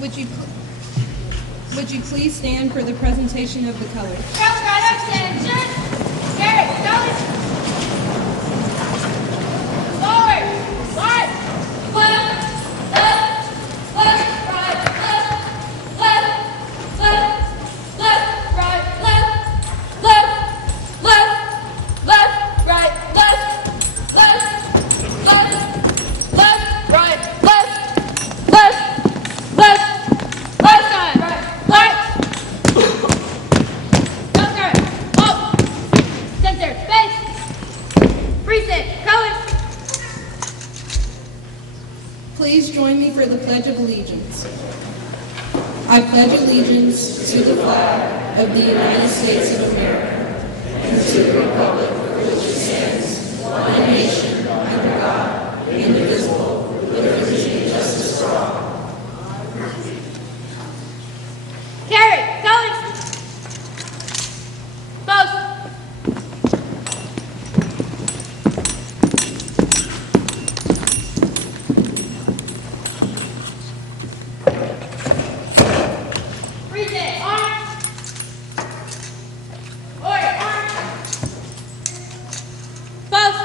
Would you please stand for the presentation of the colors? Girls, right up, attention! Garrett, colors! Forward! Right! Left! Left! Left! Right! Left! Left! Left! Left! Right! Left! Left! Left! Left! Right! Left! Left! Left! Left! Right! Left! Left! Left! Left side! Right! Left! Left side! Up! Center! Face! Reset! Colors! Please join me for the Pledge of Allegiance. I pledge allegiance to the flag of the United States of America and to the republic for which it stands, one nation, under God, indivisible, with liberty and justice for all. Carrot! Colors! Post! Reset! Arm! Order! Arm! Post!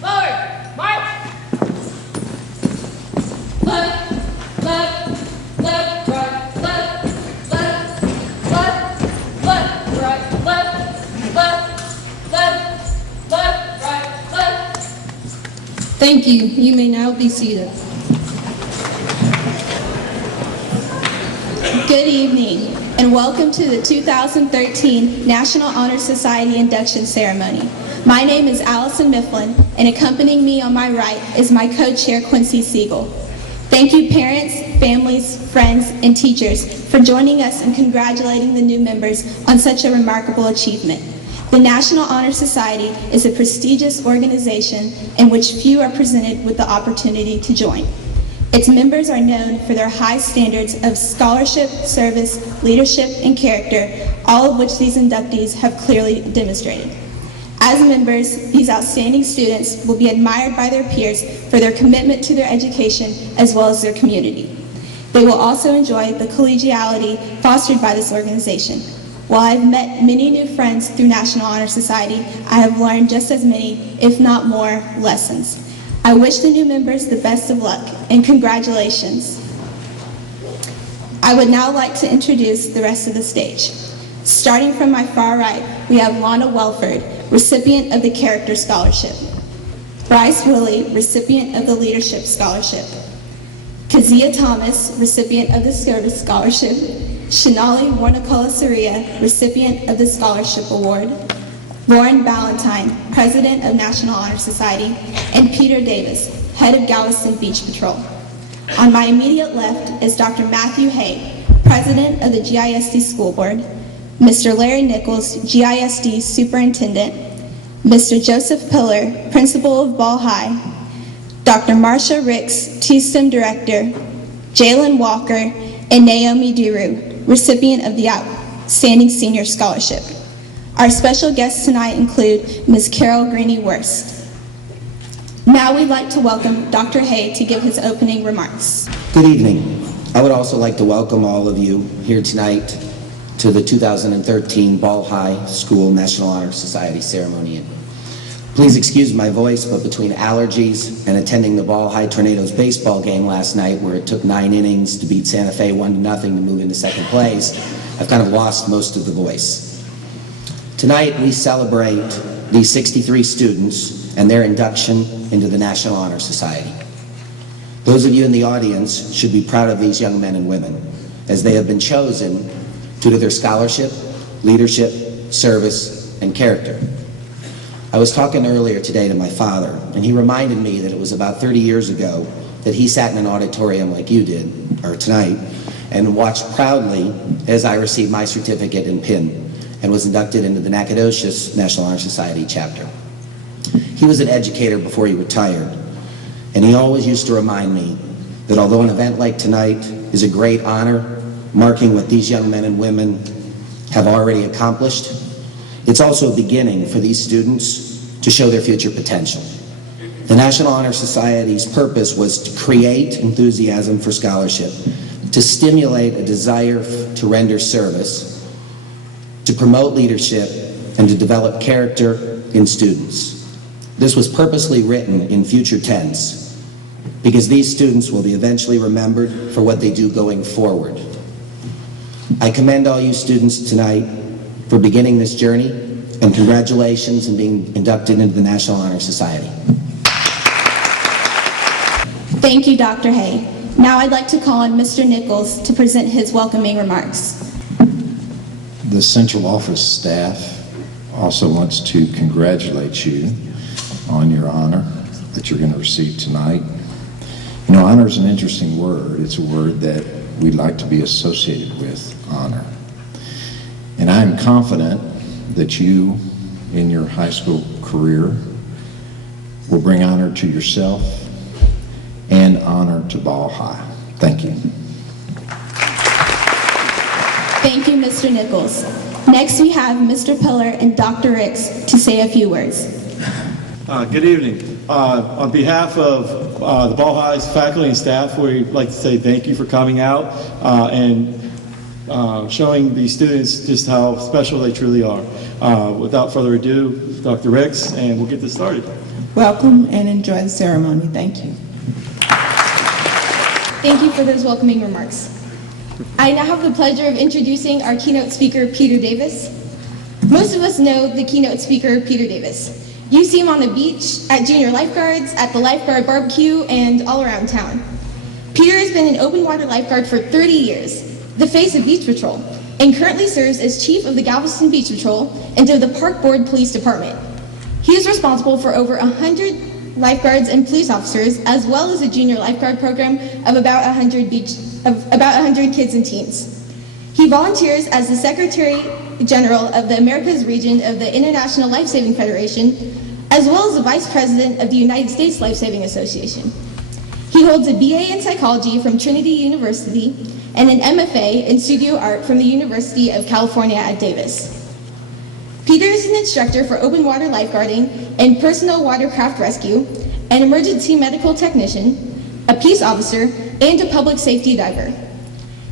Forward! March! Left! Left! Left! Right! Left! Left! Left! Left! Right! Left! Left! Left! Left! Right! Left! Thank you. You may now be seated. Good evening, and welcome to the 2013 National Honor Society Induction Ceremony. My name is Allison Mifflin, and accompanying me on my right is my co-chair, Quincy Siegel. Thank you, parents, families, friends, and teachers for joining us and congratulating the new members on such a remarkable achievement. The National Honor Society is a prestigious organization in which few are presented with the opportunity to join. Its members are known for their high standards of scholarship, service, leadership, and character, all of which these inductees have clearly demonstrated. As members, these outstanding students will be admired by their peers for their commitment to their education as well as their community. They will also enjoy the collegiality fostered by this organization. While I've met many new friends through National Honor Society, I have learned just as many, if not more, lessons. I wish the new members the best of luck, and congratulations. I would now like to introduce the rest of the stage. Starting from my far right, we have Lana Welford, recipient of the Character Scholarship. Bryce Willie, recipient of the Leadership Scholarship. Kazia Thomas, recipient of the Service Scholarship. Shanali Warnakola-Saria, recipient of the Scholarship Award. Lauren Ballantyne, President of National Honor Society, and Peter Davis, Head of Galveston Beach Patrol. On my immediate left is Dr. Matthew Hay, President of the GISD School Board, Mr. Larry Nichols, GISD Superintendent, Mr. Joseph Pillar, Principal of Ball High, Dr. Marcia Ricks, TSTEM Director, Jalen Walker, and Naomi Duru, recipient of the Outstanding Senior Scholarship. Our special guests tonight include Ms. Carol Greeny-Wurst. Now we'd like to welcome Dr. Hay to give his opening remarks. Good evening. I would also like to welcome all of you here tonight to the 2013 Ball High School National Honor Society ceremony. Please excuse my voice, but between allergies and attending the Ball High Tornadoes baseball game last night, where it took 9 innings to beat Santa Fe 1-0 to move into second place, I've kind of lost most of the voice. Tonight we celebrate these 63 students and their induction into the National Honor Society. Those of you in the audience should be proud of these young men and women, as they have been chosen due to their scholarship, leadership, service, and character. I was talking earlier today to my father, and he reminded me that it was about 30 years ago that he sat in an auditorium like you did, or tonight, and watched proudly as I received my certificate and pin and was inducted into the Nacogdoches National Honor Society chapter. He was an educator before he retired, and he always used to remind me that although an event like tonight is a great honor, marking what these young men and women have already accomplished, It's also a beginning for these students to show their future potential. The National Honor Society's purpose was to create enthusiasm for scholarship, to stimulate a desire to render service, to promote leadership, and to develop character in students. This was purposely written in future tense because these students will be eventually remembered for what they do going forward. I commend all you students tonight for beginning this journey, and congratulations on being inducted into the National Honor Society. Thank you, Dr. Hay. Now I'd like to call on Mr. Nichols to present his welcoming remarks. The central office staff also wants to congratulate you on your honor that you're going to receive tonight. You know, honor is an interesting word. It's a word that we'd like to be associated with, honor. And I'm confident that you, in your high school career, will bring honor to yourself and honor to Ball High. Thank you. Thank you, Mr. Nichols. Next, we have Mr. Pillar and Dr. Ricks to say a few words. Good evening. On behalf of the Ball High's faculty and staff, we'd like to say thank you for coming out and showing these students just how special they truly are. Without further ado, Dr. Ricks, and we'll get this started. Welcome and enjoy the ceremony. Thank you. Thank you for those welcoming remarks. I now have the pleasure of introducing our keynote speaker, Peter Davis. Most of us know the keynote speaker, Peter Davis. You see him on the beach, at junior lifeguards, at the lifeguard barbecue, and all around town. Peter has been an open water lifeguard for 30 years, the face of Beach Patrol, and currently serves as chief of the Galveston Beach Patrol and of the Park Board Police Department. He is responsible for over 100 lifeguards and police officers, as well as a junior lifeguard program of about 100 kids and teens. He volunteers as the Secretary General of the Americas region of the International Lifesaving Federation, as well as the Vice President of the United States Lifesaving Association. He holds a BA in psychology from Trinity University and an MFA in studio art from the University of California at Davis. Peter is an instructor for open water lifeguarding and personal watercraft rescue, an emergency medical technician, a peace officer, and a public safety diver.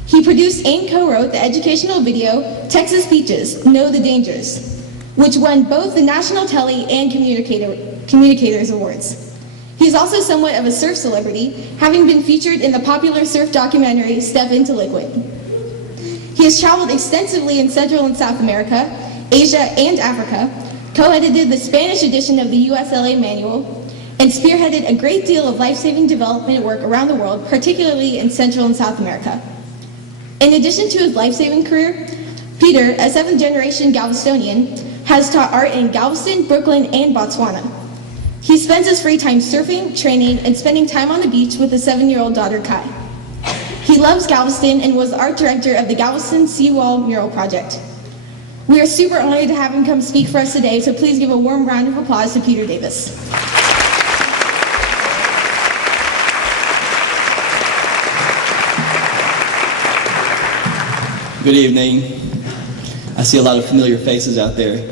He produced and co-wrote the educational video, Texas Beaches, Know the Dangers, which won both the National Telly and Communicators Awards. He's also somewhat of a surf celebrity, having been featured in the popular surf documentary, Step Into Liquid. He has traveled extensively in Central and South America, Asia, and Africa, co-edited the Spanish edition of the USLA manual, and spearheaded a great deal of life-saving development work around the world, particularly in Central and South America. In addition to his life-saving career, Peter, a seventh-generation Galvestonian, has taught art in Galveston, Brooklyn, and Botswana. He spends his free time surfing, training, and spending time on the beach with his 7-year-old daughter, Kai. He loves Galveston and was the art director of the Galveston Seawall Mural Project. We are super honored to have him come speak for us today, so please give a warm round of applause to Peter Davis. Good evening. I see a lot of familiar faces out there.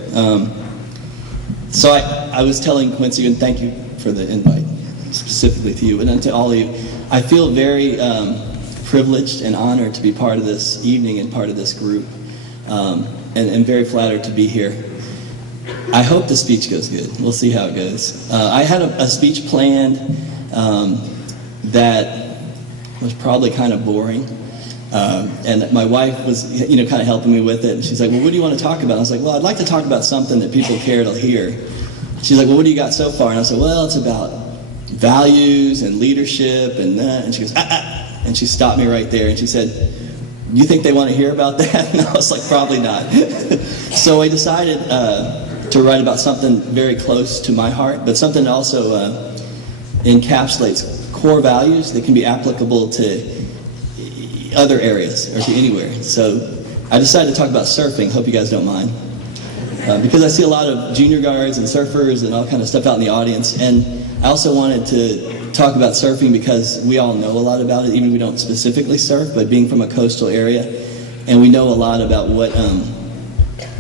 So I was telling Quincy, and thank you for the invite, specifically to you, and to all of you. I feel very privileged and honored to be part of this evening and part of this group, and very flattered to be here. I hope the speech goes good. We'll see how it goes. I had a speech planned that was probably kind of boring. And my wife was, kind of helping me with it. And she's like, well, what do you want to talk about? I was like, well, I'd like to talk about something that people care to hear. She's like, well, what do you got so far? And I said, well, it's about values and leadership and that. And she goes, and she stopped me right there. And she said, you think they want to hear about that? And I was like, probably not. So I decided to write about something very close to my heart, but something that also encapsulates core values that can be applicable to other areas or to anywhere. So I decided to talk about surfing. Hope you guys don't mind. Because I see a lot of junior guards and surfers and all kind of stuff out in the audience. And I also wanted to talk about surfing because we all know a lot about it, even if we don't specifically surf, but being from a coastal area. And we know a lot about what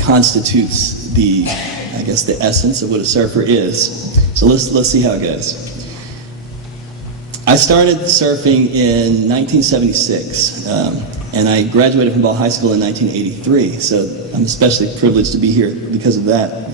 constitutes I guess, the essence of what a surfer is. So let's see how it goes. I started surfing in 1976, and I graduated from Ball High School in 1983, so I'm especially privileged to be here because of that.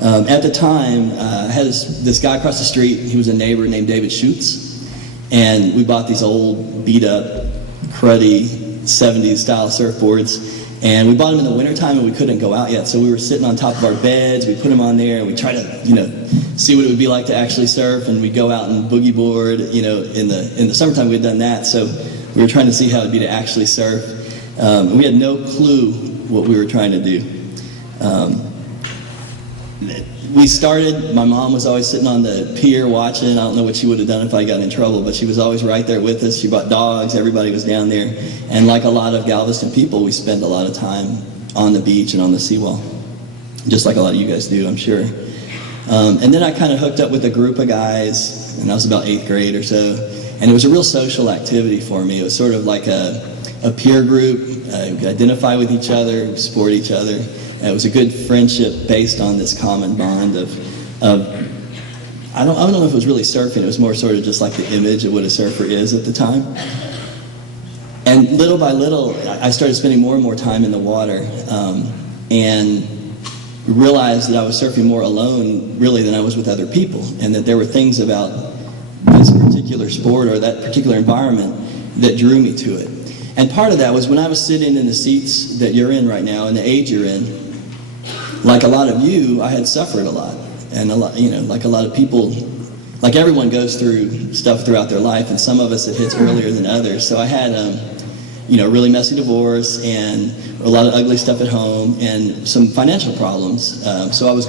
At the time, I had this guy across the street. He was a neighbor named David Schutz, and we bought these old, beat-up, cruddy 70s style surfboards. And we bought them in the wintertime and we couldn't go out yet, so we were sitting on top of our beds, we put them on there, and we tried to, see what it would be like to actually surf, and we'd go out and boogie board, in the summertime we'd done that, so we were trying to see how it'd be to actually surf. We had no clue what we were trying to do. We started, my mom was always sitting on the pier watching. I don't know what she would have done if I got in trouble, but she was always right there with us. She brought dogs, everybody was down there. And like a lot of Galveston people, we spend a lot of time on the beach and on the seawall, just like a lot of you guys do, I'm sure. And then I kind of hooked up with a group of guys, and I was about 8th grade or so, and it was a real social activity for me. It was sort of like a peer group. We could identify with each other, support each other. It was a good friendship based on this common bond of I don't know if it was really surfing. It was more sort of just like the image of what a surfer is at the time. And little by little, I started spending more and more time in the water, and realized that I was surfing more alone, really, than I was with other people, and that there were things about this particular sport or that particular environment that drew me to it. And part of that was when I was sitting in the seats that you're in right now, and the age you're in. Like a lot of you, I had suffered a lot, and like a lot of people, like everyone goes through stuff throughout their life, and some of us it hits earlier than others. So I had, a really messy divorce and a lot of ugly stuff at home and some financial problems. So I was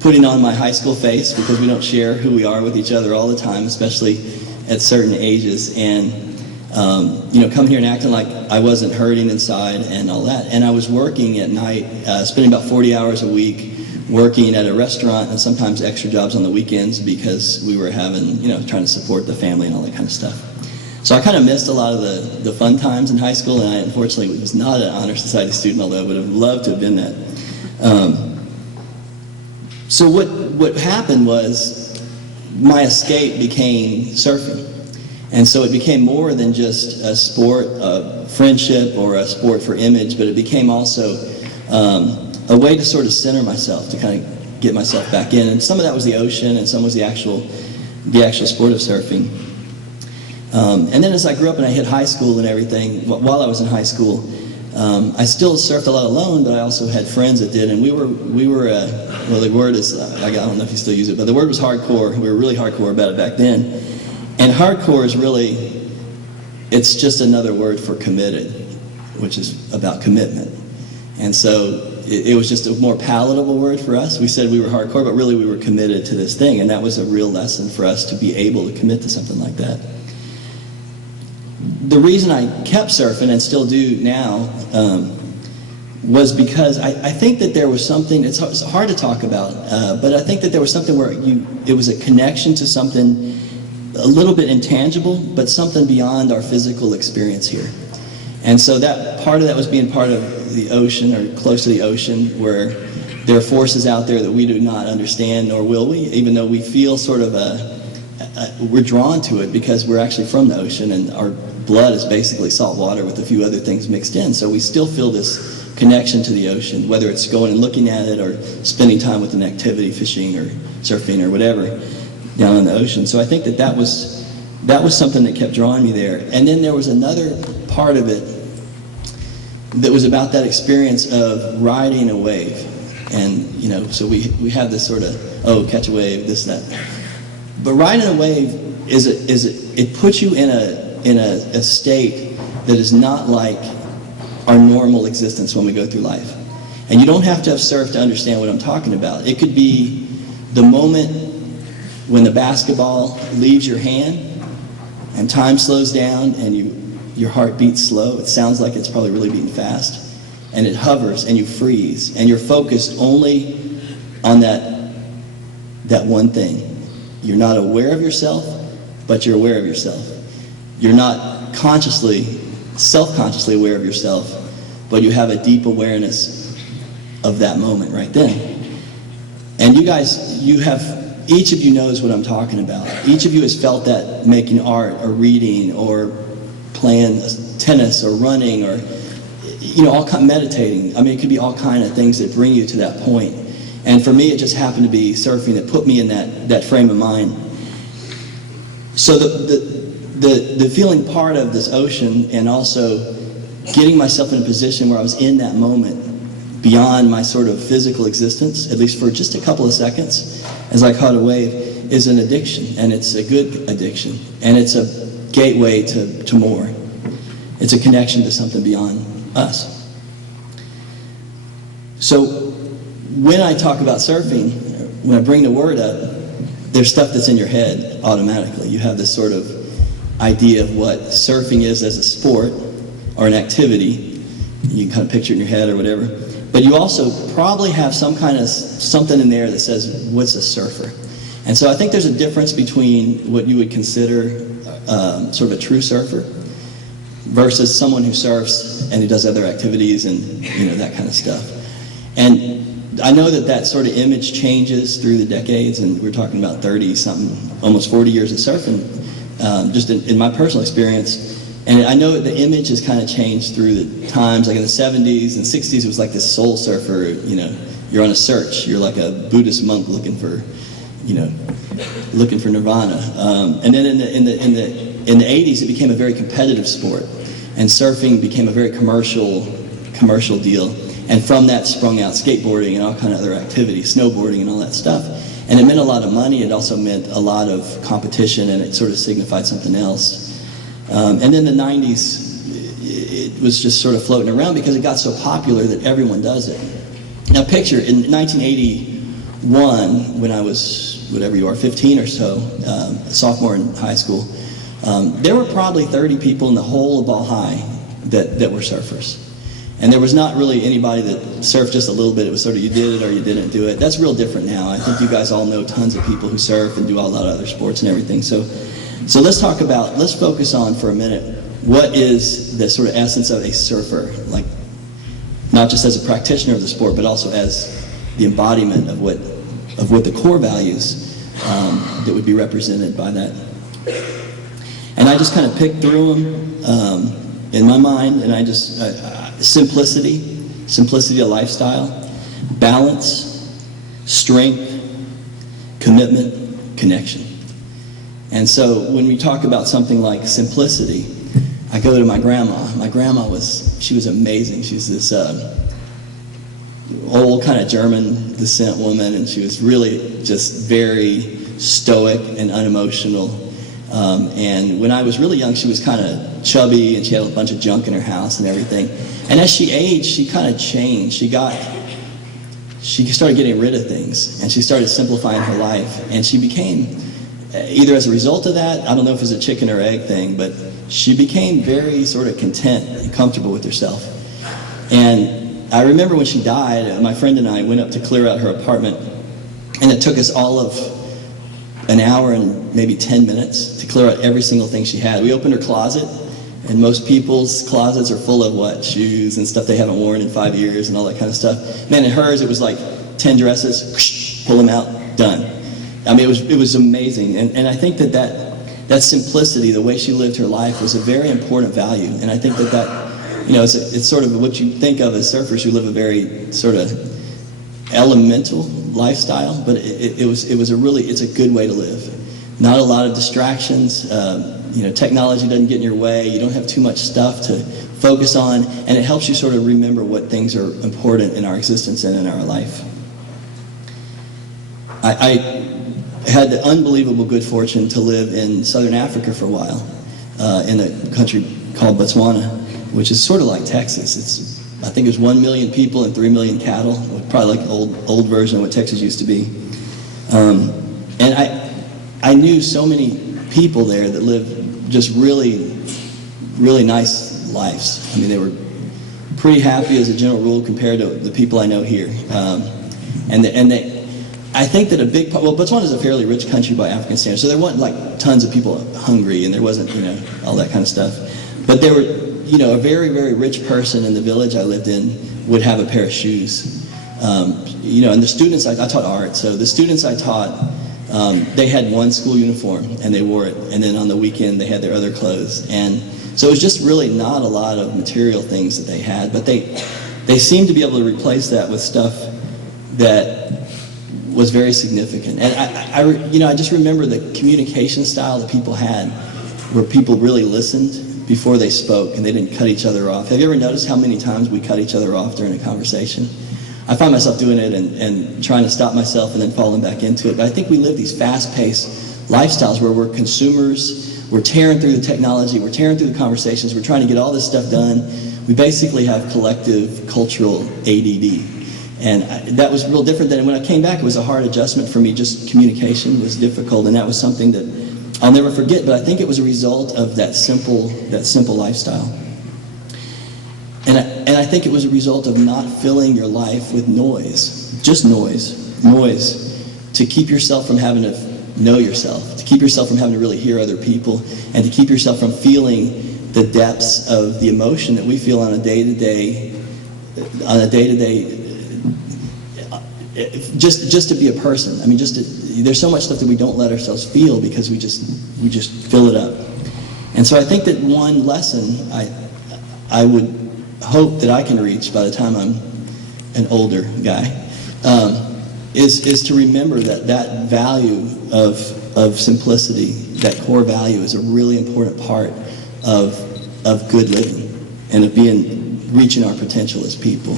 putting on my high school face, because we don't share who we are with each other all the time, especially at certain ages, and coming here and acting like I wasn't hurting inside and all that. And I was working at night, spending about 40 hours a week working at a restaurant, and sometimes extra jobs on the weekends, because we were having, trying to support the family and all that kind of stuff. So I kind of missed a lot of the fun times in high school, and I unfortunately was not an Honor Society student, although I would have loved to have been that. So what happened was my escape became surfing. And so it became more than just a sport of friendship or a sport for image, but it became also a way to sort of center myself, to kind of get myself back in. And some of that was the ocean, and some was the actual sport of surfing. And then as I grew up and I hit high school and everything, while I was in high school, I still surfed a lot alone, but I also had friends that did. And we were well, the word is, I don't know if you still use it, but the word was hardcore. We were really hardcore about it back then. And hardcore is really, it's just another word for committed, which is about commitment. And so it was just a more palatable word for us. We said we were hardcore, but really we were committed to this thing, and that was a real lesson for us to be able to commit to something like that. The reason I kept surfing, and still do now, was because I think that there was something, it's hard to talk about, but I think that there was something where it was a connection to something a little bit intangible, but something beyond our physical experience here. And so that part of that was being part of the ocean, or close to the ocean, where there are forces out there that we do not understand, nor will we, even though we feel sort of we're drawn to it because we're actually from the ocean, and our blood is basically salt water with a few other things mixed in. So we still feel this connection to the ocean, whether it's going and looking at it or spending time with an activity, fishing or surfing or whatever, down in the ocean. So I think that was something that kept drawing me there. And then there was another part of it that was about that experience of riding a wave. And, so we have this sort of, catch a wave, this, that. But riding a wave it puts you in a state that is not like our normal existence when we go through life. And you don't have to have surfed to understand what I'm talking about. It could be the moment when the basketball leaves your hand and time slows down and your heart beats slow. It sounds like it's probably really beating fast. And it hovers and you freeze. And you're focused only on that one thing. You're not aware of yourself, but you're aware of yourself. You're not self-consciously aware of yourself, but you have a deep awareness of that moment right then. And you guys, each of you knows what I'm talking about. Each of you has felt that making art or reading or playing tennis or running or, meditating. I mean, it could be all kind of things that bring you to that point. And for me, it just happened to be surfing that put me in that frame of mind. So the feeling part of this ocean and also getting myself in a position where I was in that moment beyond my sort of physical existence, at least for just a couple of seconds, as I caught a wave, is an addiction, and it's a good addiction, and it's a gateway to more. It's a connection to something beyond us. So when I talk about surfing, when I bring the word up, there's stuff that's in your head automatically. You have this sort of idea of what surfing is as a sport or an activity. You can kind of picture it in your head or whatever. But you also probably have some kind of something in there that says, what's a surfer? And so I think there's a difference between what you would consider sort of a true surfer versus someone who surfs and who does other activities and that kind of stuff. And I know that sort of image changes through the decades, and we're talking about 30-something, almost 40 years of surfing, just in my personal experience. And I know that the image has kind of changed through the times. Like in the 70s and 60s, it was like this soul surfer, you're on a search. You're like a Buddhist monk looking for nirvana. And then in the 80s, it became a very competitive sport. And surfing became a very commercial deal. And from that sprung out skateboarding and all kind of other activities, snowboarding and all that stuff. And it meant a lot of money. It also meant a lot of competition, and it sort of signified something else. And then the 90s, it was just sort of floating around because it got so popular that everyone does it. Now picture, in 1981, when I was, 15 or so, a sophomore in high school, there were probably 30 people in the whole of Ball High that were surfers. And there was not really anybody that surfed just a little bit. It was sort of you did it or you didn't do it. That's real different now. I think you guys all know tons of people who surf and do a lot of other sports and everything. So let's focus on for a minute, what is the sort of essence of a surfer? Like, not just as a practitioner of the sport, but also as the embodiment of what the core values that would be represented by that. And I just kind of picked through them in my mind, and simplicity of lifestyle, balance, strength, commitment, connection. And so when we talk about something like simplicity, I go to my grandma. My grandma she was amazing. She's this old kind of German descent woman, and she was really just very stoic and unemotional. And when I was really young, she was kind of chubby, and she had a bunch of junk in her house and everything. And as she aged, she kind of changed. She started getting rid of things, and she started simplifying her life. And she became, either as a result of that, I don't know if it was a chicken or egg thing, but she became very sort of content and comfortable with herself. And I remember when she died, my friend and I went up to clear out her apartment, and it took us all of an hour and maybe 10 minutes to clear out every single thing she had. We opened her closet, and most people's closets are full of shoes and stuff they haven't worn in 5 years and all that kind of stuff. Man, in hers, it was like 10 dresses, whoosh, pull them out, done. I mean, it was amazing. And I think that simplicity, the way she lived her life, was a very important value. And I think that it's sort of what you think of as surfers who live a very sort of elemental lifestyle, but it's a good way to live. Not a lot of distractions. Technology doesn't get in your way. You don't have too much stuff to focus on, and it helps you sort of remember what things are important in our existence and in our life. I had the unbelievable good fortune to live in southern Africa for a while, in a country called Botswana, which is sort of like Texas. I think there's 1 million people and 3 million cattle, probably like old version of what Texas used to be. And I knew so many people there that lived just really, really nice lives. I mean, they were pretty happy as a general rule compared to the people I know here. I think that a big part, Botswana is a fairly rich country by African standards, so there wasn't like tons of people hungry, and there wasn't, all that kind of stuff. But there were, a very, very rich person in the village I lived in would have a pair of shoes And the students, I taught art, so the students I taught, they had one school uniform and they wore it, and then on the weekend they had their other clothes. And so it was just really not a lot of material things that they had, but they seemed to be able to replace that with stuff that was very significant. And I just remember the communication style that people had, where people really listened before they spoke and they didn't cut each other off. Have you ever noticed how many times we cut each other off during a conversation? I find myself doing it and trying to stop myself and then falling back into it. But I think we live these fast-paced lifestyles where we're consumers, we're tearing through the technology, we're tearing through the conversations, we're trying to get all this stuff done. We basically have collective cultural ADD. And that was real different than when I came back. It was a hard adjustment for me. Just communication was difficult, and that was something that I'll never forget. But I think it was a result of that simple lifestyle. And I think it was a result of not filling your life with noise, just noise, to keep yourself from having to know yourself, to keep yourself from having to really hear other people, and to keep yourself from feeling the depths of the emotion that we feel on a day-to-day, just to be a person. I mean, there's so much stuff that we don't let ourselves feel because we just fill it up. And so I think that one lesson I would hope that I can reach by the time I'm an older guy is to remember that value of simplicity, that core value, is a really important part of good living and of reaching our potential as people.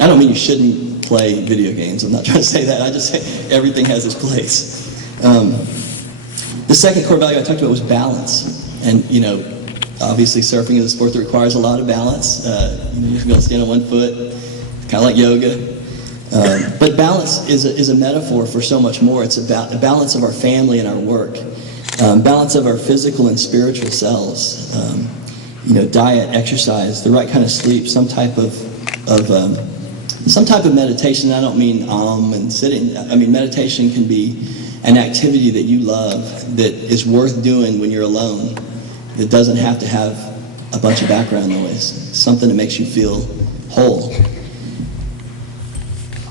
I don't mean you shouldn't play video games. I'm not trying to say that. I just say everything has its place. The second core value I talked about was balance. And, obviously surfing is a sport that requires a lot of balance. You have to be able to stand on one foot, kind of like yoga. But balance is a metaphor for so much more. It's about the balance of our family and our work, balance of our physical and spiritual selves, diet, exercise, the right kind of sleep, some type of meditation. I don't mean and sitting. I mean, meditation can be an activity that you love that is worth doing when you're alone. It doesn't have to have a bunch of background noise. Something that makes you feel whole.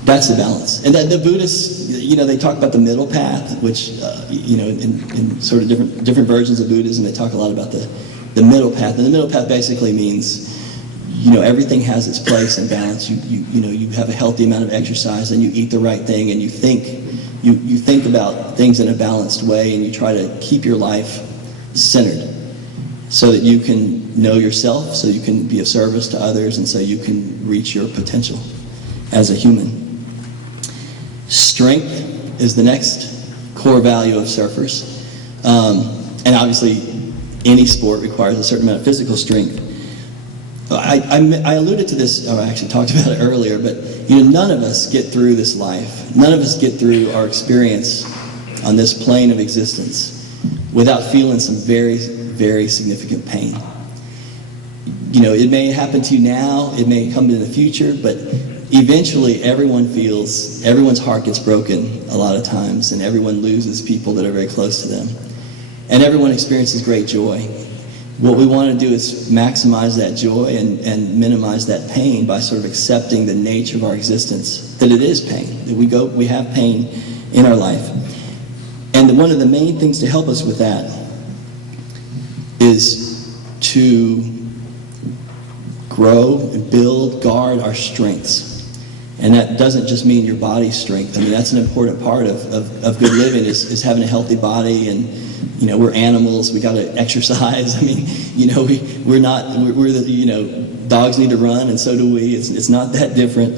That's the balance. And the Buddhists, they talk about the middle path, which, in sort of different versions of Buddhism, they talk a lot about the middle path. And the middle path basically means, everything has its place and balance. You have a healthy amount of exercise, and you eat the right thing, and you think about things in a balanced way, and you try to keep your life centered, so that you can know yourself, so you can be of service to others, and so you can reach your potential as a human. Strength is the next core value of surfers. And obviously, any sport requires a certain amount of physical strength. I alluded to this, or I actually talked about it earlier, but none of us get through this life. None of us get through our experience on this plane of existence without feeling some very, very significant pain. It may happen to you now, it may come in the future, but eventually everyone's heart gets broken a lot of times, and everyone loses people that are very close to them. And everyone experiences great joy. What we want to do is maximize that joy and minimize that pain by sort of accepting the nature of our existence, that it is pain, that we have pain in our life. And one of the main things to help us with that is to grow and build, guard our strengths. And that doesn't just mean your body's strength. I mean, that's an important part of good living is having a healthy body. And, we're animals, we got to exercise. I mean, dogs need to run, and so do we. It's not that different.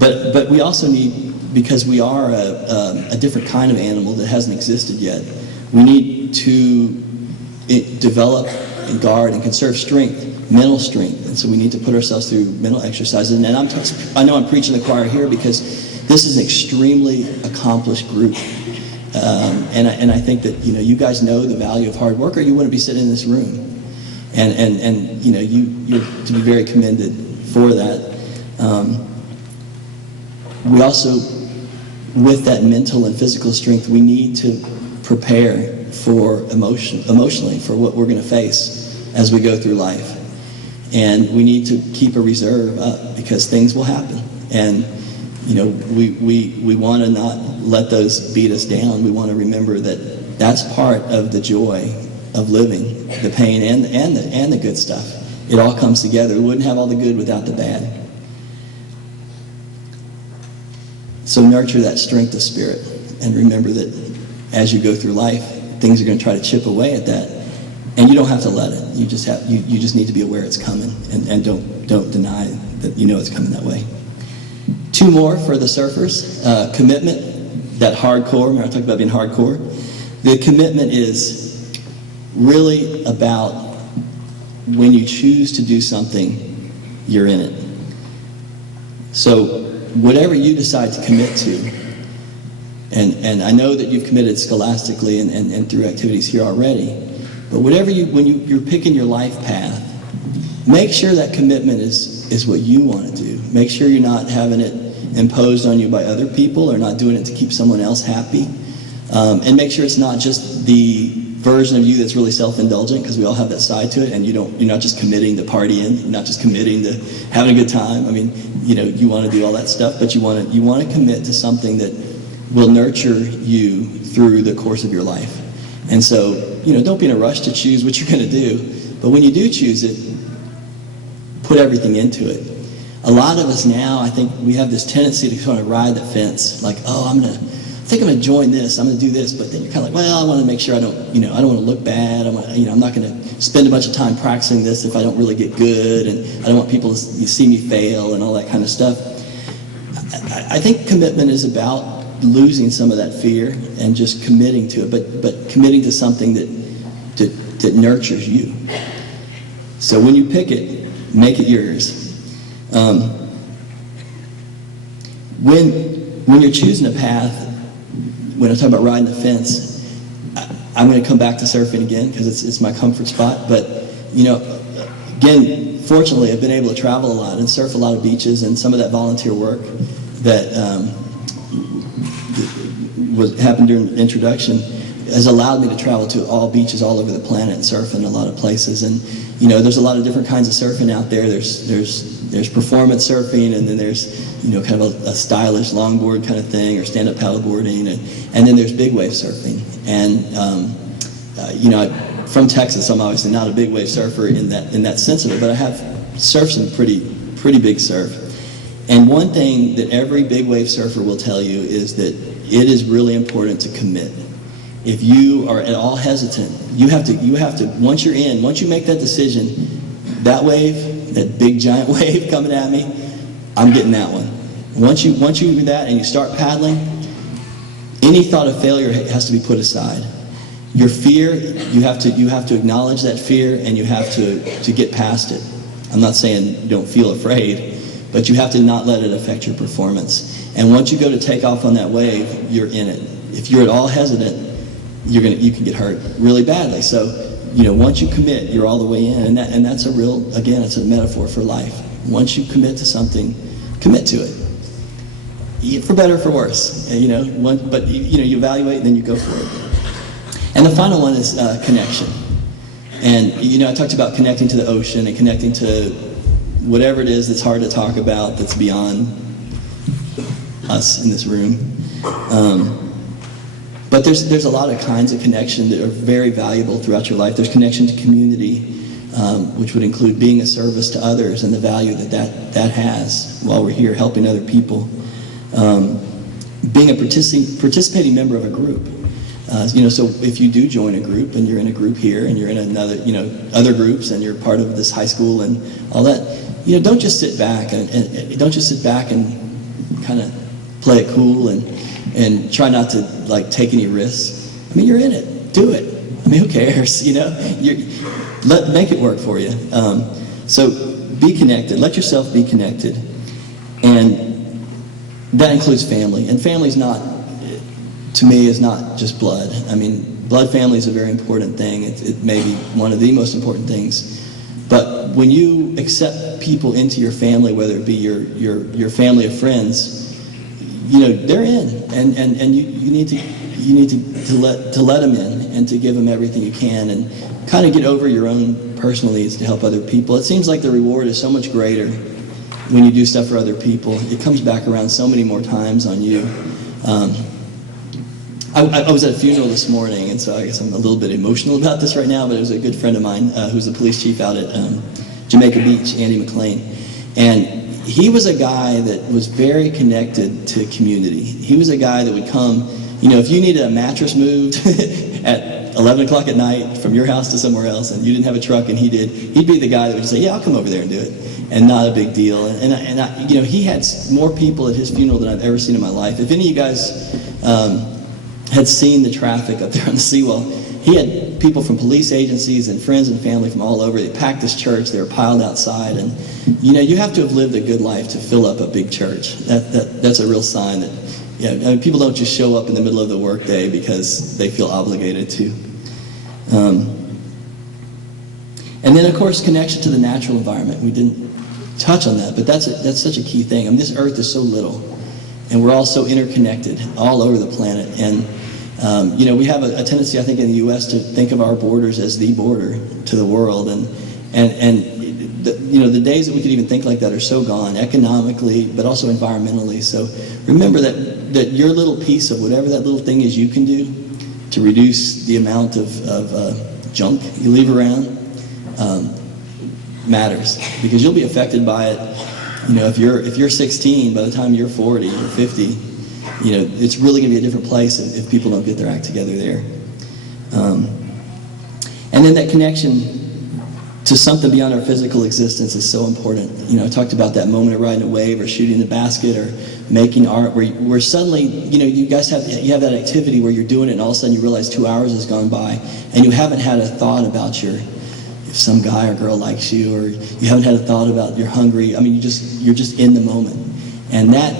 But we also need, because we are a different kind of animal that hasn't existed yet, we need to develop and guard and conserve strength, mental strength. And so we need to put ourselves through mental exercises. And I know I'm preaching the choir here because this is an extremely accomplished group. And I think that, you guys know the value of hard work, or you wouldn't be sitting in this room. And you're to be very commended for that. We also, with that mental and physical strength, we need to prepare for emotionally for what we're going to face as we go through life. And we need to keep a reserve up because things will happen. And we want to not let those beat us down. We want to remember that that's part of the joy of living, the pain and the good stuff. It all comes together. We wouldn't have all the good without the bad. So nurture that strength of spirit, and remember that as you go through life, things are going to try to chip away at that, and you don't have to let it. You just need to be aware it's coming, and don't deny that it's coming that way. 2 more for the surfers. Commitment, that hardcore. Remember I talked about being hardcore? The commitment is really about when you choose to do something, you're in it. So whatever you decide to commit to, and I know that you've committed scholastically and through activities here already, but whatever when you're picking your life path, make sure that commitment is what you want to do. Make sure you're not having it imposed on you by other people, or not doing it to keep someone else happy. And make sure it's not just the version of you that's really self-indulgent, because we all have that side to it, and you're not just committing to partying, you're not just committing to having a good time. I mean, you want to do all that stuff, but you want to commit to something that will nurture you through the course of your life. And so, don't be in a rush to choose what you're going to do, but when you do choose it, put everything into it. A lot of us now, I think we have this tendency to kind of ride the fence, like, oh, I think I'm going to join this, I'm going to do this, but then you're kind of like, well, I want to make sure I don't want to look bad. I'm not going to spend a bunch of time practicing this if I don't really get good, and I don't want people to see me fail and all that kind of stuff. I think commitment is about losing some of that fear and just committing to it, but committing to something that nurtures you. So when you pick it, make it yours. When you're choosing a path, when I talk about riding the fence, I'm going to come back to surfing again because it's my comfort spot. But again, fortunately, I've been able to travel a lot and surf a lot of beaches, and some of that volunteer work that happened during Induction has allowed me to travel to all beaches all over the planet and surf in a lot of places. And there's a lot of different kinds of surfing out there. There's performance surfing, and then there's kind of a stylish longboard kind of thing, or stand-up paddleboarding, and then there's big wave surfing. And from Texas, I'm obviously not a big wave surfer in that sense of it, but I have surfed some pretty big surf. And one thing that every big wave surfer will tell you is that it is really important to commit. If you are at all hesitant, you have to once you make that decision, that wave, that big giant wave coming at me, I'm getting that one. Once you do that and you start paddling, any thought of failure has to be put aside. Your fear, you have to acknowledge that fear, and you have to get past it. I'm not saying don't feel afraid, but you have to not let it affect your performance. And once you go to take off on that wave, you're in it. If you're at all hesitant, you can get hurt really badly. So, once you commit, you're all the way in, and that's it's a metaphor for life. Once you commit to something, commit to it. For better or for worse, but you evaluate and then you go for it. And the final one is connection. And I talked about connecting to the ocean and connecting to whatever it is that's hard to talk about, that's beyond us in this room. But there's a lot of kinds of connection that are very valuable throughout your life. There's connection to community, which would include being a service to others and the value that has while we're here helping other people. Being a participating member of a group. So if you do join a group and you're in a group here and you're in another, other groups and you're part of this high school and all that, don't just sit back and don't just sit back and kind of play it cool and try not to take any risks. I mean, you're in it. Do it. I mean, who cares? Make it work for you. So be connected. Let yourself be connected, and that includes family. And family's not, to me, is not just blood. I mean, blood family is a very important thing. It may be one of the most important things. But when you accept people into your family, whether it be your family of friends, they're in, and you need to let them in and to give them everything you can, and kind of get over your own personal needs to help other people. It seems like the reward is so much greater when you do stuff for other people, it comes back around so many more times on you. I was at a funeral this morning, and so I guess I'm a little bit emotional about this right now, but it was a good friend of mine who's the police chief out at Jamaica Beach, Andy McLean. And he was a guy that was very connected to community. He was a guy that would come, if you needed a mattress moved at 11 o'clock at night from your house to somewhere else, and you didn't have a truck and he did, he'd be the guy that would say, yeah, I'll come over there and do it. And not a big deal. And he had more people at his funeral than I've ever seen in my life. If any of you guys had seen the traffic up there on the seawall, he had people from police agencies and friends and family from all over. They packed this church. They were piled outside. And, you have to have lived a good life to fill up a big church. That's a real sign that, people don't just show up in the middle of the workday because they feel obligated to. And then, of course, connection to the natural environment. We didn't touch on that, but that's such a key thing. This earth is so little, and we're all so interconnected all over the planet. And we have a tendency, I think, in the U.S. to think of our borders as the border to the world, and the days that we could even think like that are so gone, economically, but also environmentally. So remember that your little piece of whatever that little thing is you can do to reduce the amount of junk you leave around matters, because you'll be affected by it. If you're 16, by the time you're 40 or 50, it's really going to be a different place if people don't get their act together there. And then that connection to something beyond our physical existence is so important. I talked about that moment of riding a wave or shooting the basket or making art where suddenly, you guys have that activity where you're doing it and all of a sudden you realize 2 hours has gone by and you haven't had a thought about if some guy or girl likes you, or you haven't had a thought about you're hungry. You're just in the moment. And that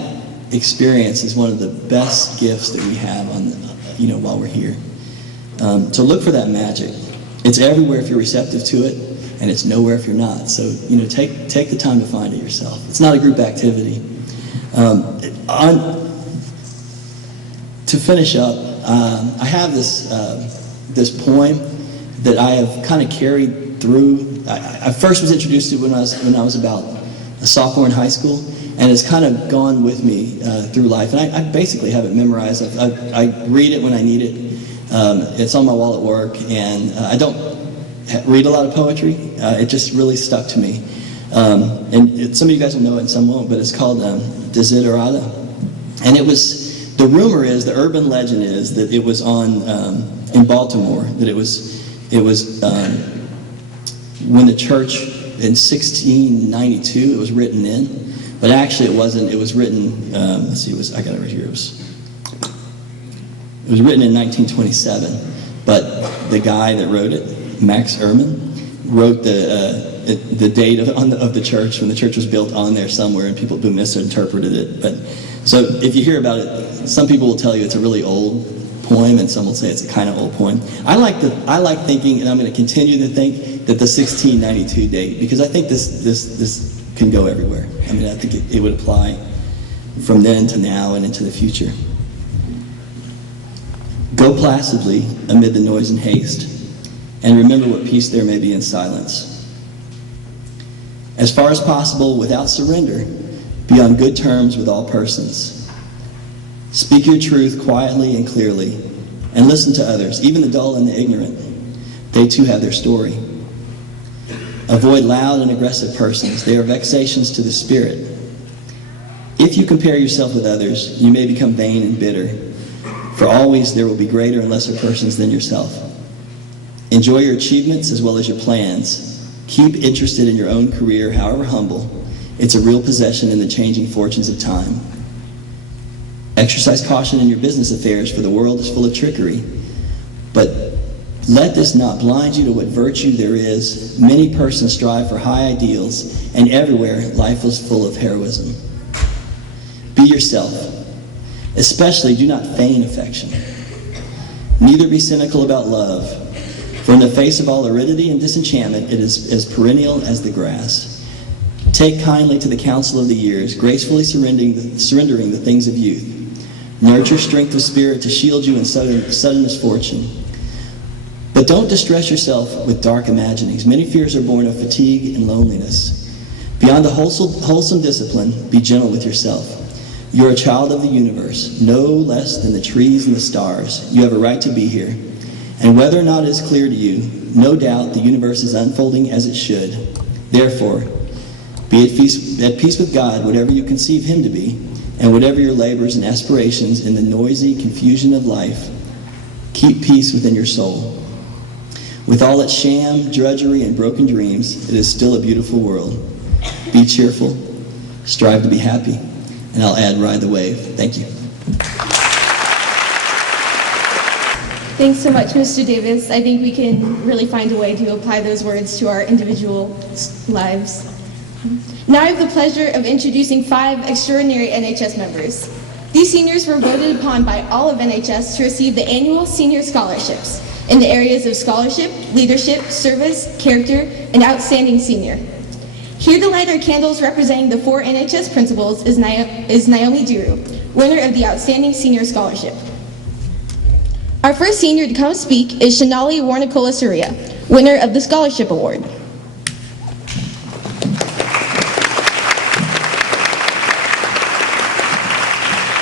experience is one of the best gifts that we have while we're here. So look for that magic. It's everywhere if you're receptive to it, and it's nowhere if you're not. So, take the time to find it yourself. It's not a group activity. To finish up, I have this poem that I have kind of carried through. I first was introduced to it when I was about a sophomore in high school, and it's kind of gone with me through life. And I basically have it memorized. I read it when I need it. It's on my wall at work, and I don't read a lot of poetry. It just really stuck to me. And some of you guys will know it and some won't, but it's called Desiderata. And the rumor is, the urban legend is that it was on in Baltimore, that it was when the church in 1692 it was written in, but actually it wasn't. It was written. Let's see. I got it right here. It was written in 1927, but the guy that wrote it, Max Ehrman, wrote the date of the church when the church was built on there somewhere, and people misinterpreted it. But so if you hear about it, some people will tell you it's a really old poem, and some will say it's a kind of old poem. I like thinking, and I'm going to continue to think, that the 1692 date, because I think this can go everywhere. I think it would apply from then to now and into the future. Go placidly amid the noise and haste, and remember what peace there may be in silence. As far as possible, without surrender, be on good terms with all persons. Speak your truth quietly and clearly, and listen to others, even the dull and the ignorant. They too have their story. Avoid loud and aggressive persons. They are vexations to the spirit. If you compare yourself with others, you may become vain and bitter, for always there will be greater and lesser persons than yourself. Enjoy your achievements as well as your plans. Keep interested in your own career, however humble. It's a real possession in the changing fortunes of time. Exercise caution in your business affairs, for the world is full of trickery. But let this not blind you to what virtue there is. Many persons strive for high ideals, and everywhere life is full of heroism. Be yourself. Especially do not feign affection. Neither be cynical about love, for in the face of all aridity and disenchantment, it is as perennial as the grass. Take kindly to the counsel of the years, gracefully surrendering the things of youth. Nurture strength of spirit to shield you in sudden misfortune. But don't distress yourself with dark imaginings. Many fears are born of fatigue and loneliness. Beyond a wholesome discipline, be gentle with yourself. You are a child of the universe, no less than the trees and the stars. You have a right to be here. And whether or not it is clear to you, no doubt the universe is unfolding as it should. Therefore, be at peace with God, whatever you conceive Him to be, and whatever your labors and aspirations in the noisy confusion of life, keep peace within your soul. With all its sham, drudgery, and broken dreams, it is still a beautiful world. Be cheerful, strive to be happy, and I'll add ride the wave. Thank you. Thanks so much, Mr. Davis. I think we can really find a way to apply those words to our individual lives. Now I have the pleasure of introducing 5 extraordinary NHS members. These seniors were voted upon by all of NHS to receive the annual senior scholarships in the areas of scholarship, leadership, service, character, and outstanding senior. Here to light our candles representing the 4 NHS principals is Naomi Giroux, winner of the Outstanding Senior Scholarship. Our first senior to come speak is Shanali Warnicola-Surya, winner of the Scholarship Award.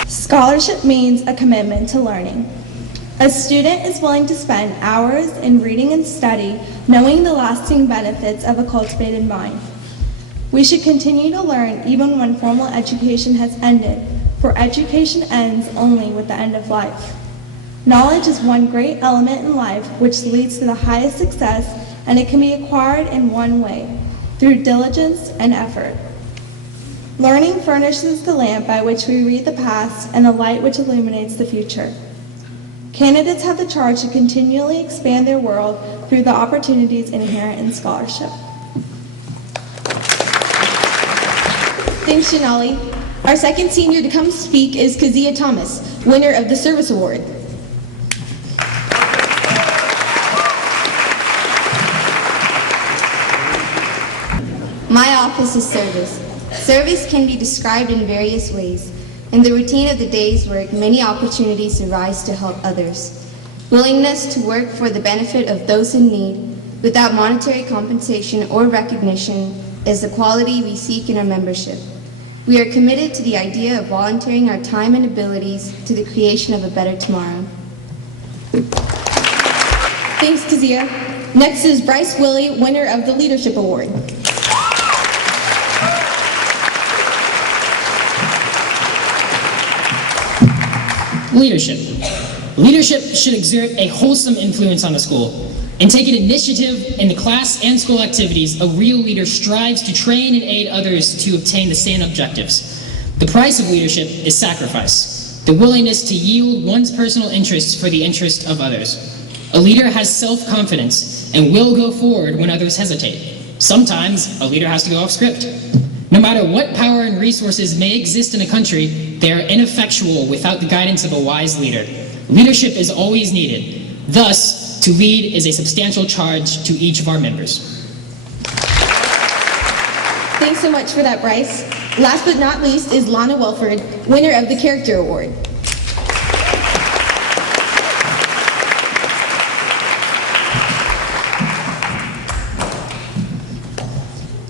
Scholarship means a commitment to learning. A student is willing to spend hours in reading and study, knowing the lasting benefits of a cultivated mind. We should continue to learn even when formal education has ended, for education ends only with the end of life. Knowledge is one great element in life which leads to the highest success, and it can be acquired in one way, through diligence and effort. Learning furnishes the lamp by which we read the past and the light which illuminates the future. Candidates have the charge to continually expand their world through the opportunities inherent in scholarship. Thanks, Shanali. Our second senior to come speak is Kazia Thomas, winner of the Service Award. My office is service. Service can be described in various ways. In the routine of the day's work, many opportunities arise to help others. Willingness to work for the benefit of those in need, without monetary compensation or recognition, is the quality we seek in our membership. We are committed to the idea of volunteering our time and abilities to the creation of a better tomorrow. Thanks, Kazia. Next is Bryce Willie, winner of the Leadership Award. Leadership. Leadership should exert a wholesome influence on the school and take an initiative in the class and school activities. A real leader strives to train and aid others to obtain the same objectives. The price of leadership is sacrifice, the willingness to yield one's personal interests for the interest of others. A leader has self-confidence and will go forward when others hesitate. Sometimes a leader has to go off script. No matter what power and resources may exist in a country, they are ineffectual without the guidance of a wise leader. Leadership is always needed. Thus, to lead is a substantial charge to each of our members. Thanks so much for that, Bryce. Last but not least is Lana Welford, winner of the Character Award.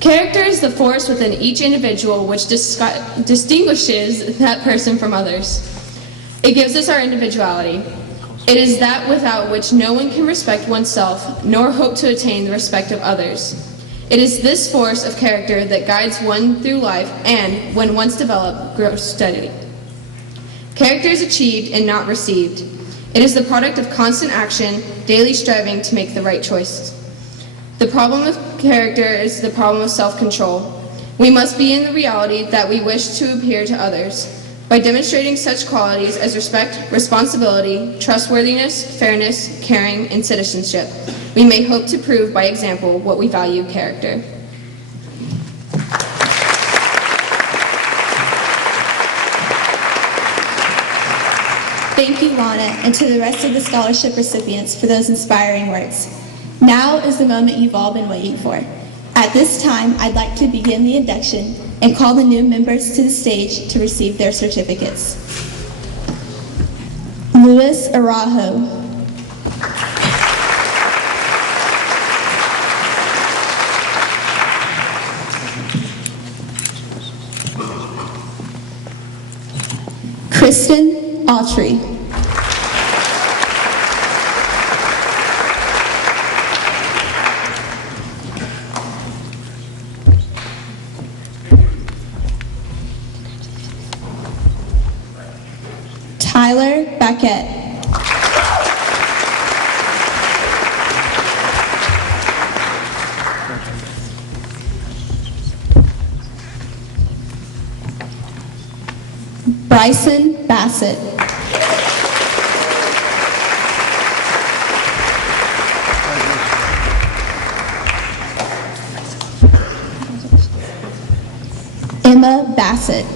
Character is the force within each individual which distinguishes that person from others. It gives us our individuality. It is that without which no one can respect oneself nor hope to attain the respect of others. It is this force of character that guides one through life and, when once developed, grows steadily. Character is achieved and not received. It is the product of constant action, daily striving to make the right choices. The problem with character is the problem of self-control. We must be in the reality that we wish to appear to others. By demonstrating such qualities as respect, responsibility, trustworthiness, fairness, caring, and citizenship, we may hope to prove by example what we value character. Thank you, Lana, and to the rest of the scholarship recipients for those inspiring words. Now is the moment you've all been waiting for. At this time, I'd like to begin the induction and call the new members to the stage to receive their certificates. Luis Araujo. Kristen Autry. Tyler Baquette. Bryson Bassett. Emma Bassett.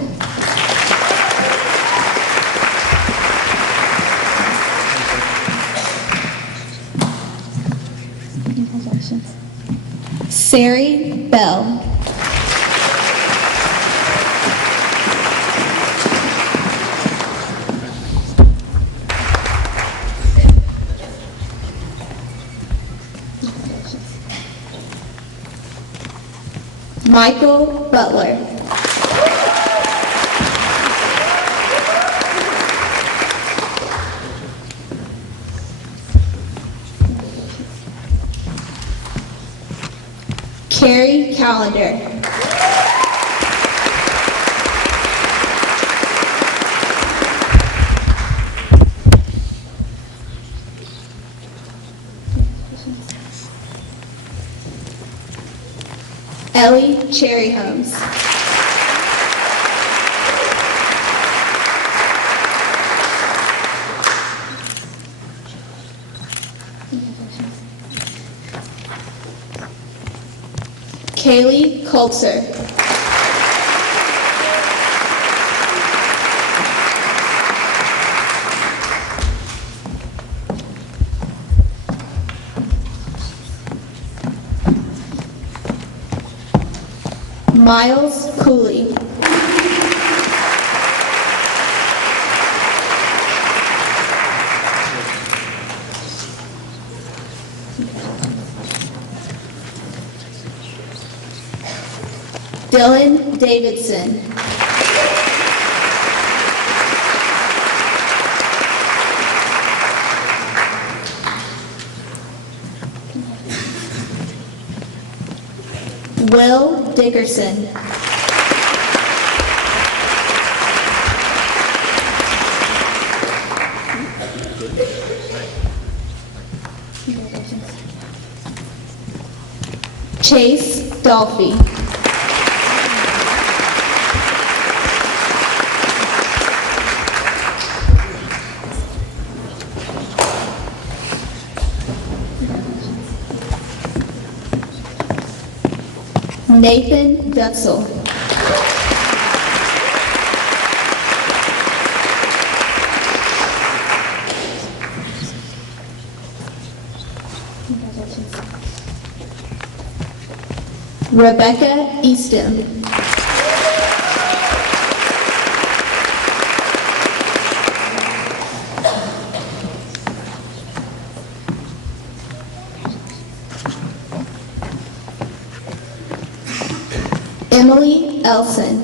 Sari Bell. Michael Butler. Carrie Callender. Ellie Cherry Holmes. Kaylee Coltzer. Miles Cooley. Dylan Davidson. Will Dickerson. Chase Dolphy. Nathan Dutzel. Rebecca Easton. Emily Elson.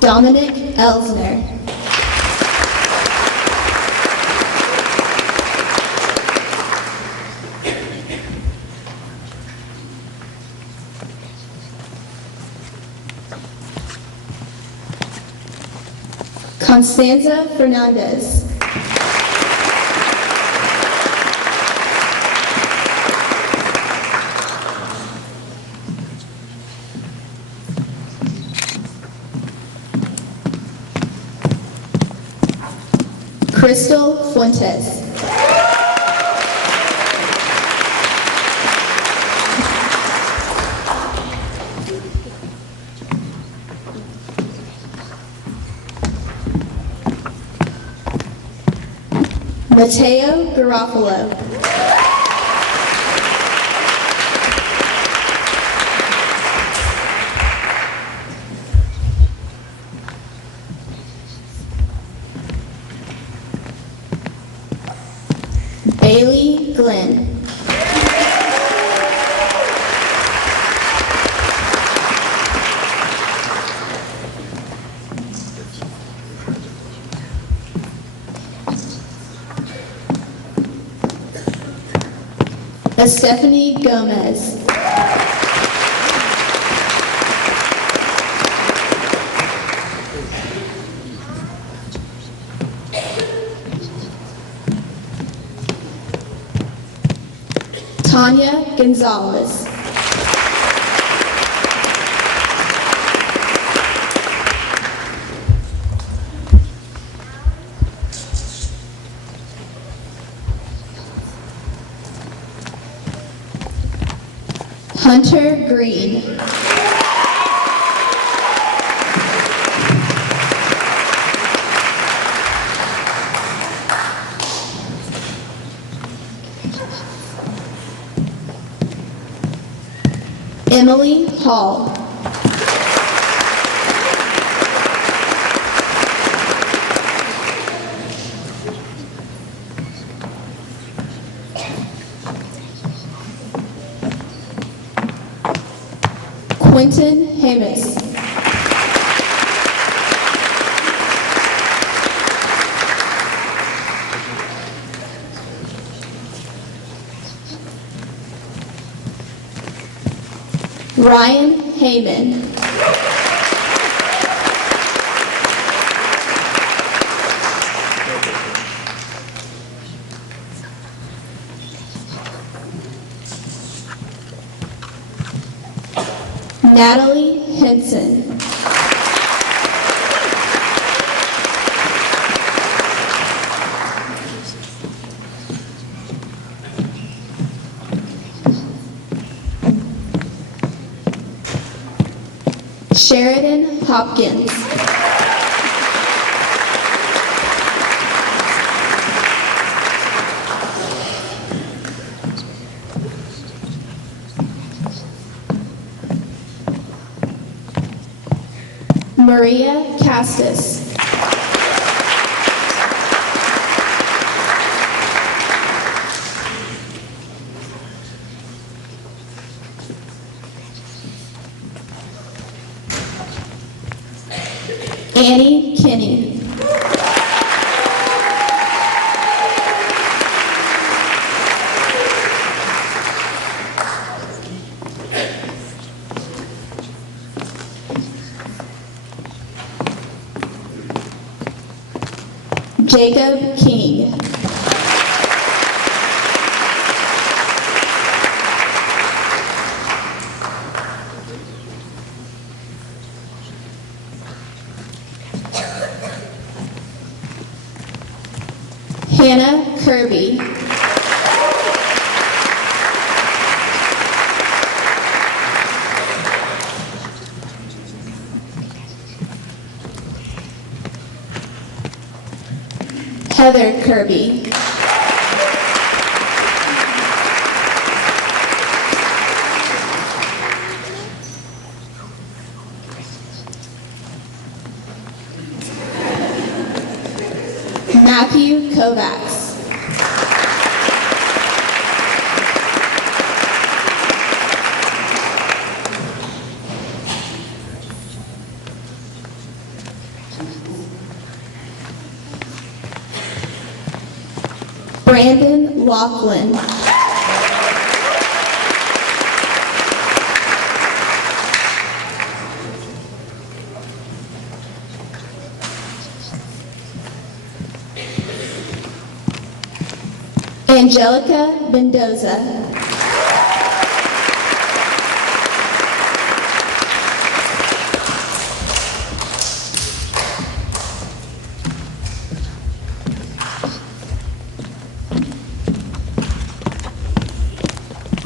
Dominic Elsner. Constanza Fernandez. Crystal Fuentes. Mateo Garofalo. Bailey Glenn. Stephanie Gomez. Tanya Gonzalez. Hunter Green. Emily Hall. Quentin Hamas. Ryan Heyman. Natalie Henson. Sheridan Hopkins. Maria Castis. Annie Kinney. Jacob King. Hannah Kirby. Heather Kirby. Matthew Kovacs. Brandon Laughlin. Angelica Mendoza.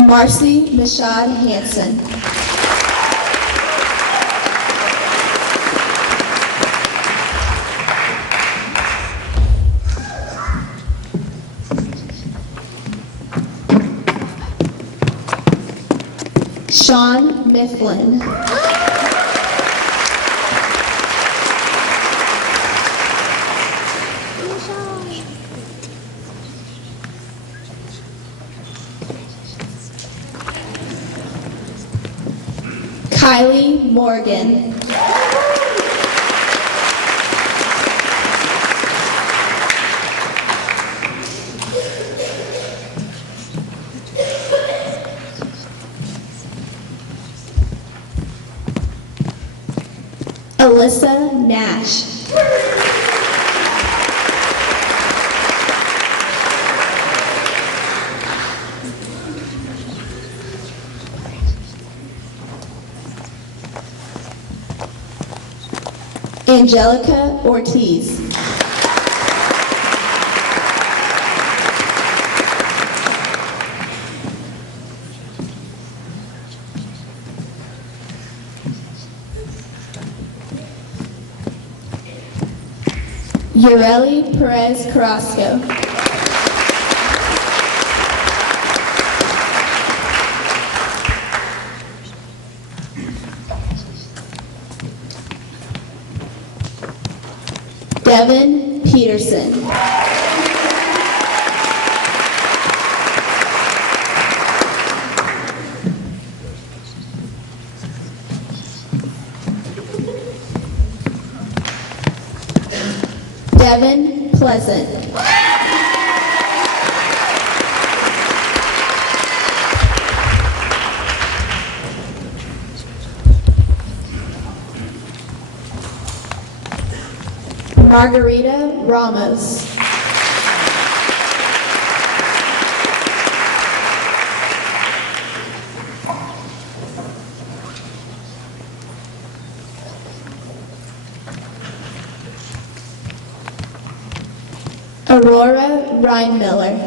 Marcy Mashad Hansen. Sean Mifflin. Kylie Morgan. Alyssa Nash. Angelica Ortiz. Ureli Perez Carrasco. Devin Peterson. Devin Pleasant. Margarita Ramos. Aurora Ryan-Miller.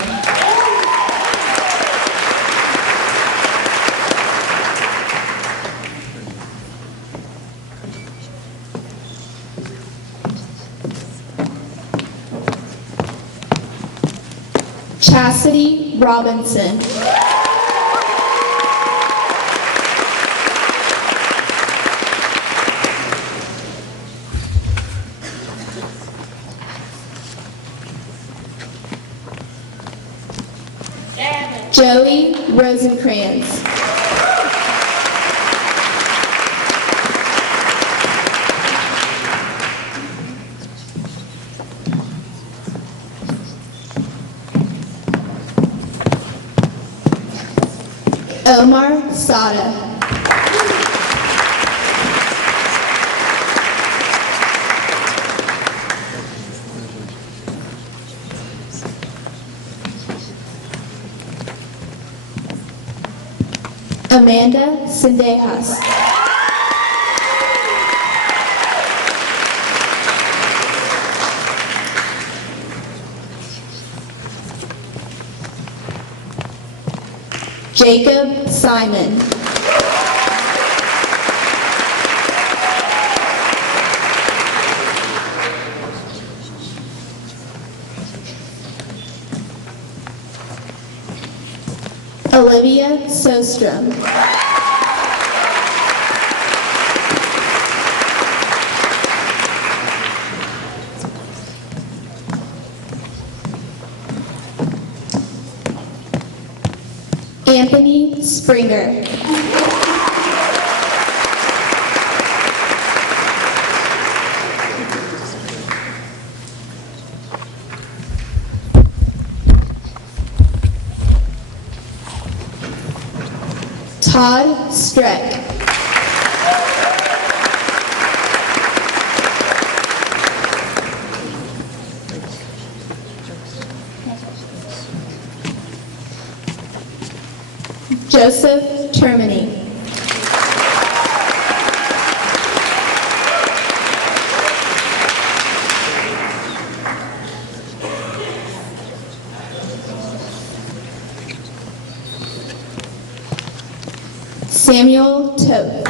Chastity Robinson. Joey Rosencrantz. Omar Sada. Amanda Sendejas. Jacob Simon. Olivia Sostrom. Anthony Springer. Todd Streck. Joseph Termini. Samuel Toth.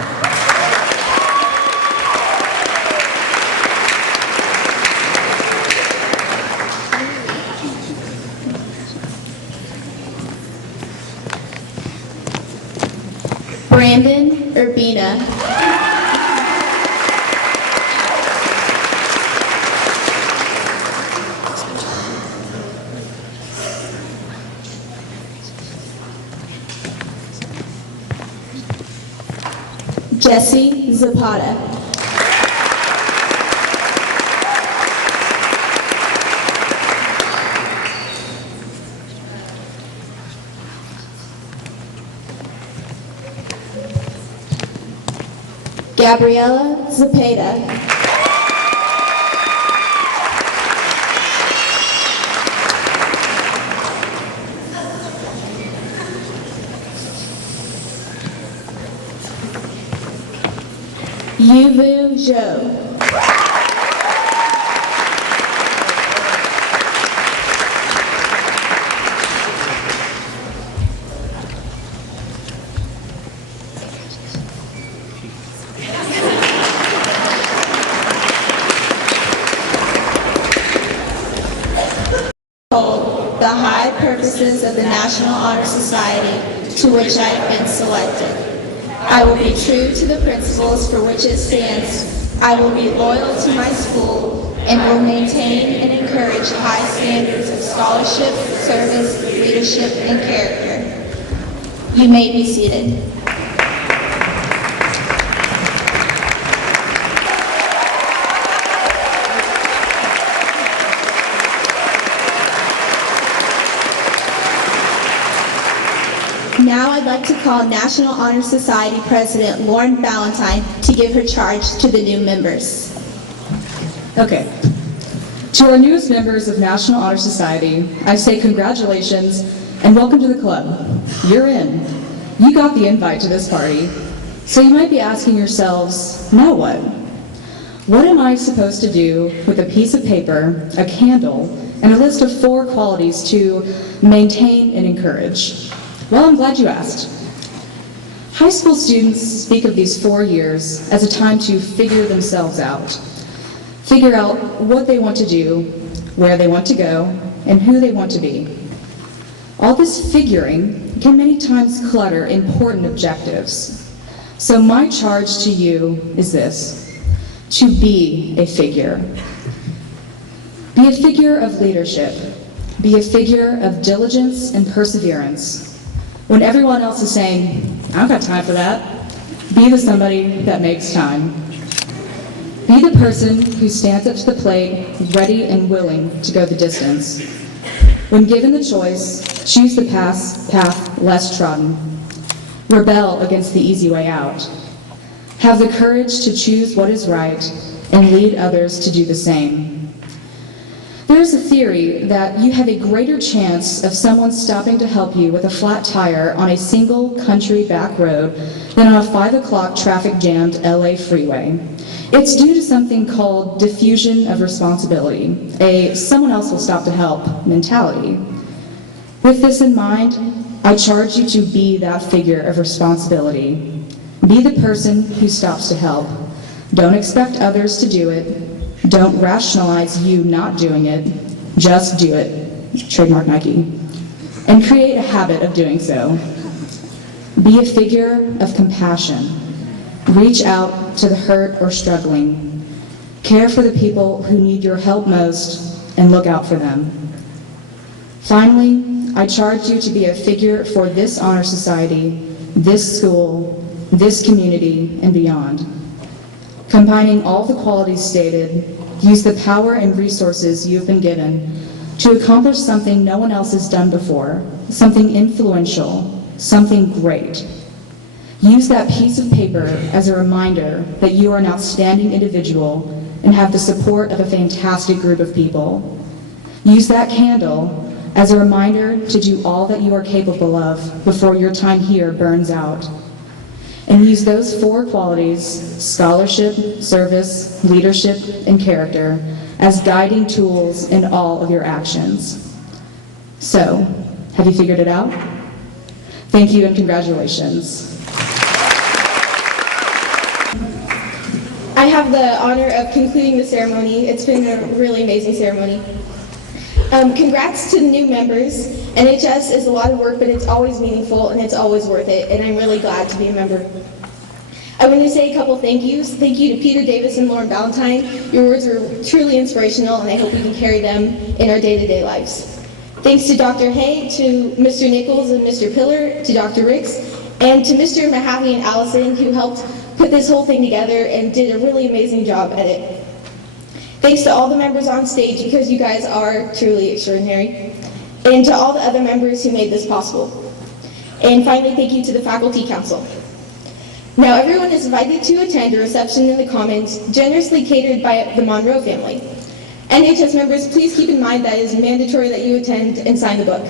Brandon Urbina. Jesse Zapata. Gabriela Zapata. Yuvu Zhou. The high purposes of the National Honor Society to which I have been selected. I will be true to the principles for which it stands. I will be loyal to my school and will maintain and encourage high standards of scholarship, service, leadership, and character. You may be seated. Now I'd like to call National Honor Society President Lauren Ballantyne to give her charge to the new members. Okay. To our newest members of National Honor Society, I say congratulations and welcome to the club. You're in. You got the invite to this party. So you might be asking yourselves, now what? What am I supposed to do with a piece of paper, a candle, and a list of 4 qualities to maintain and encourage? Well, I'm glad you asked. High school students speak of these 4 years as a time to figure themselves out. Figure out what they want to do, where they want to go, and who they want to be. All this figuring can many times clutter important objectives. So my charge to you is this: to be a figure. Be a figure of leadership. Be a figure of diligence and perseverance. When everyone else is saying, I don't got time for that, be the somebody that makes time. Be the person who stands up to the plate, ready and willing to go the distance. When given the choice, choose the path less trodden. Rebel against the easy way out. Have the courage to choose what is right and lead others to do the same. There is a theory that you have a greater chance of someone stopping to help you with a flat tire on a single country back road than on a 5 o'clock traffic jammed LA freeway. It's due to something called diffusion of responsibility, a someone else will stop to help mentality. With this in mind, I charge you to be that figure of responsibility. Be the person who stops to help. Don't expect others to do it. Don't rationalize you not doing it, just do it. Trademark Nike. And create a habit of doing so. Be a figure of compassion. Reach out to the hurt or struggling. Care for the people who need your help most and look out for them. Finally, I charge you to be a figure for this honor society, this school, this community, and beyond. Combining all the qualities stated, use the power and resources you have been given to accomplish something no one else has done before, something influential, something great. Use that piece of paper as a reminder that you are an outstanding individual and have the support of a fantastic group of people. Use that candle as a reminder to do all that you are capable of before your time here burns out. And use those 4 qualities, scholarship, service, leadership, and character, as guiding tools in all of your actions. So, have you figured it out? Thank you and congratulations. I have the honor of concluding the ceremony. It's been a really amazing ceremony. Congrats to the new members. NHS is a lot of work, but it's always meaningful and it's always worth it, and I'm really glad to be a member. I want to say a couple thank yous. Thank you to Peter Davis and Lauren Ballantyne. Your words are truly inspirational, and I hope we can carry them in our day-to-day lives. Thanks to Dr. Hay, to Mr. Nichols and Mr. Pillar, to Dr. Ricks, and to Mr. Mahaffey and Allison, who helped put this whole thing together and did a really amazing job at it. Thanks to all the members on stage, because you guys are truly extraordinary, and to all the other members who made this possible. And finally, thank you to the Faculty Council. Now, everyone is invited to attend a reception in the Commons, generously catered by the Monroe family. NHS members, please keep in mind that it is mandatory that you attend and sign the book.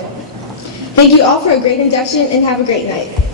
Thank you all for a great induction, and have a great night.